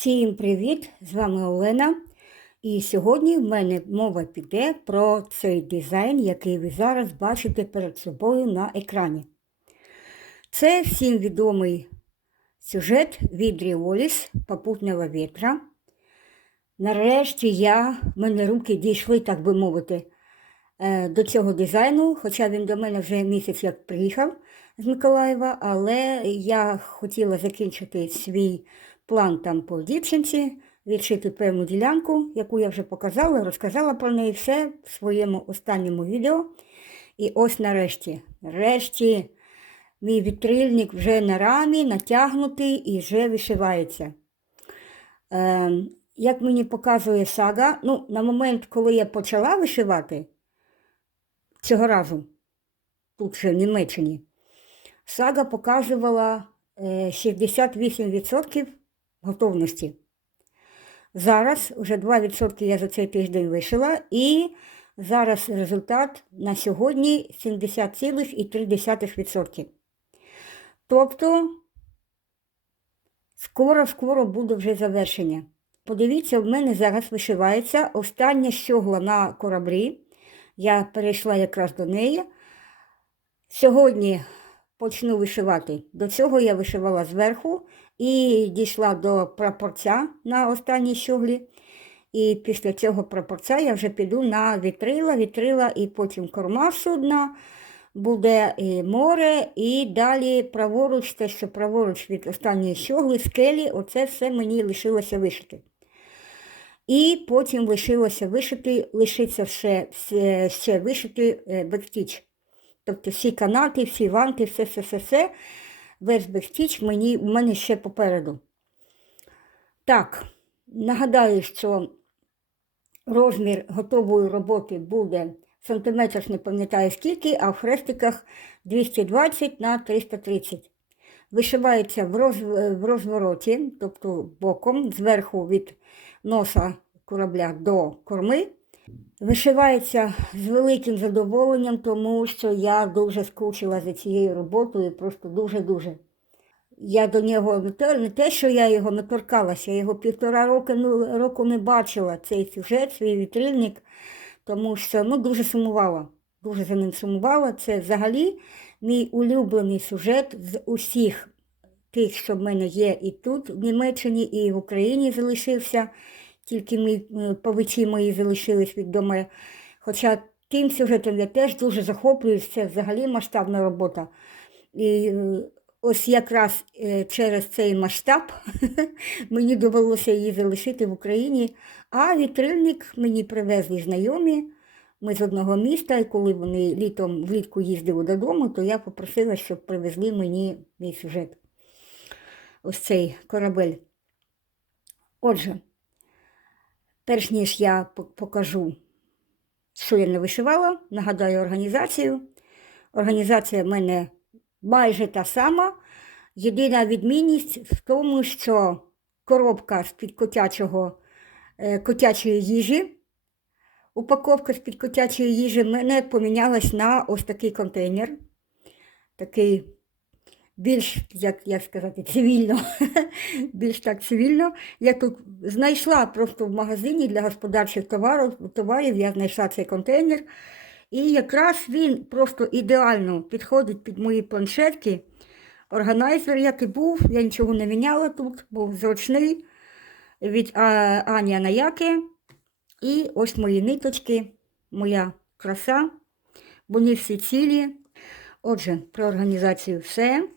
Всім привіт! З вами Олена. І сьогодні в мене мова піде про цей дизайн, який ви зараз бачите перед собою на екрані. Це всім відомий сюжет від Ріоліс Попутного вітра. Нарешті я, в мене руки дійшли, так би мовити, е, до цього дизайну, хоча він до мене вже місяць як приїхав з Миколаєва, але я хотіла закінчити свій план там по дівчинці, відшити певну ділянку, яку я вже показала, розказала про неї все в своєму останньому відео. І ось нарешті, нарешті, мій вітрильник вже на рамі, натягнутий і вже вишивається. Е, як мені показує сага, ну, на момент, коли я почала вишивати цього разу, тут ще в Німеччині, сага показувала е, 68% готовності. Зараз вже 2% я за цей тиждень вишила, і зараз результат на сьогодні 70,3%. Тобто скоро-скоро буде вже завершення. Подивіться, в мене зараз вишивається остання щогла на кораблі. Я перейшла якраз до неї. Сьогодні почну вишивати. До цього я вишивала зверху і дійшла до прапорця на останній щоглі. І після цього прапорця я вже піду на вітрила, вітрила і потім корма судна, буде і море, і далі праворуч, те, що праворуч від останньої щогли, скелі, оце все мені лишилося вишити. І потім лишилося вишити, лишиться ще, ще, вишити е, бекстіч. Тобто всі канати, всі ванти, все, все, все, все, весь бекстіч мені, в мене ще попереду. Так, нагадаю, що розмір готової роботи буде в сантиметрах, не пам'ятаю скільки, а в хрестиках 220 на 330. Вишивається в, роз, в розвороті, тобто боком, зверху від носа корабля до корми. Вишивається з великим задоволенням, тому що я дуже скучила за цією роботою, просто дуже-дуже. Я до нього не те, що я його не торкалася, я його півтора року, ну, року не бачила, цей сюжет, свій вітрильник, тому що ну, дуже сумувала. Дуже за ним сумувала. Це взагалі мій улюблений сюжет з усіх тих, що в мене є і тут, в Німеччині, і в Україні залишився. Тільки ми, е, павичі мої залишились від дому. Хоча тим сюжетом я теж дуже захоплююсь, це взагалі масштабна робота. І е, ось якраз е, через цей масштаб мені довелося її залишити в Україні, а вітрильник мені привезли знайомі. Ми з одного міста, і коли вони літом влітку їздили додому, то я попросила, щоб привезли мені мій сюжет. Ось цей корабель. Отже, перш ніж я покажу, що я не вишивала, нагадаю організацію. Організація в мене майже та сама. Єдина відмінність в тому, що коробка з-під котячого, е, котячої їжі, упаковка з-під котячої їжі в мене помінялась на ось такий контейнер. Такий більш, як як сказати, цивільно, більш так цивільно. Я тут знайшла просто в магазині для господарчих товарів, товарів, я знайшла цей контейнер. І якраз він просто ідеально підходить під мої планшетки. Органайзер, як і був, я нічого не міняла тут, був зручний від Ані Анаяки. І ось мої ниточки, моя краса. Вони всі цілі. Отже, про організацію все.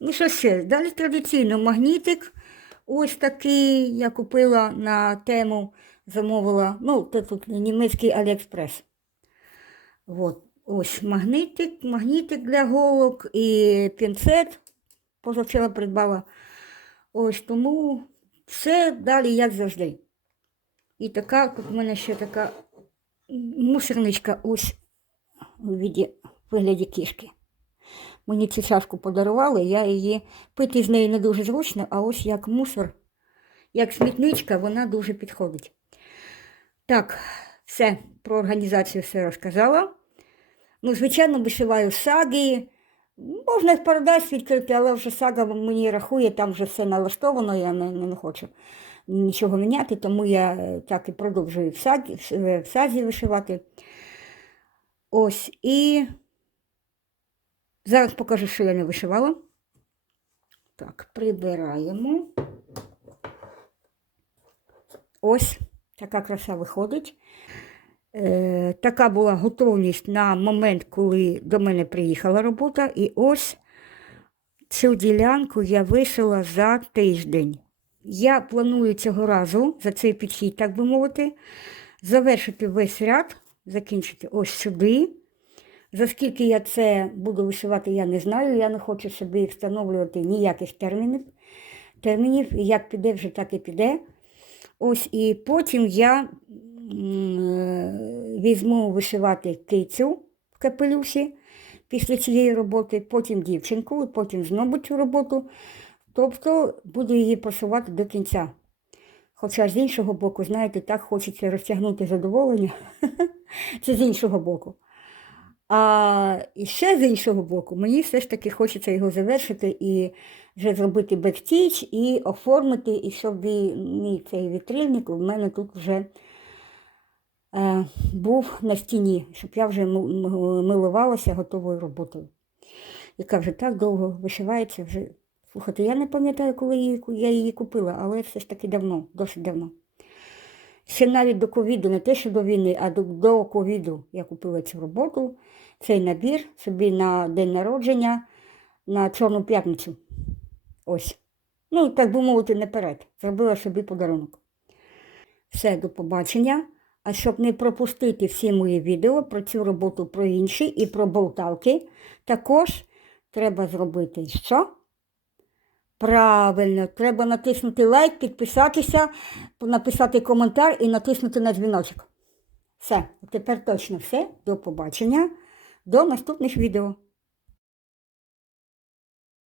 Ну, що ще? Далі традиційно магнітик. Ось такий я купила на тему, замовила, ну, це тут німецький Аліекспрес. От, ось магнітик, магнітик для голок і пінцет. Позавчора придбала. Ось тому все далі, як завжди. І така, тут в мене ще така мусорничка ось у віді, вигляді кішки. Мені цю чашку подарували, я її пити з неї не дуже зручно, а ось як мусор, як смітничка, вона дуже підходить. Так, все, про організацію все розказала. Ну, звичайно, вишиваю саги, Можна в Paradise відкрити, але вже сага мені рахує, там вже все налаштовано, я не, не хочу нічого міняти, тому я е, так і продовжую в саді, в с- в сазі вишивати. Ось і зараз покажу, що я не вишивала. Так, прибираємо. Ось така краса виходить. Е, така була готовність на момент, коли до мене приїхала робота. І ось цю ділянку я вишила за тиждень. Я планую цього разу за цей підхід, так би мовити, завершити весь ряд, закінчити ось сюди. За скільки я це буду вишивати, я не знаю. Я не хочу собі встановлювати ніяких термінів. термінів. Як піде, вже так і піде. Ось і потім я е, візьму вишивати кицю в капелюсі після цієї роботи, потім дівчинку, потім знову цю роботу. Тобто буду її просувати до кінця. Хоча з іншого боку, знаєте, так хочеться розтягнути задоволення. Це з іншого боку. А і ще з іншого боку, мені все ж таки хочеться його завершити і вже зробити бекстіч і оформити, і щоб мій цей вітрильник у мене тут вже е, був на стіні, щоб я вже милувалася готовою роботою, яка вже так довго вишивається. Вже. Слухайте, я не пам'ятаю, коли я її купила, але все ж таки давно, досить давно. Ще навіть до ковіду, не те, що до війни, а до, ковіду я купила цю роботу, цей набір собі на день народження, на Чорну п'ятницю. Ось. Ну, так би мовити, наперед. Зробила собі подарунок. Все, до побачення. А щоб не пропустити всі мої відео про цю роботу, про інші і про болталки, також треба зробити що? Правильно, треба натиснути лайк, підписатися, написати коментар і натиснути на дзвіночок. Все, тепер точно все. До побачення, до наступних відео.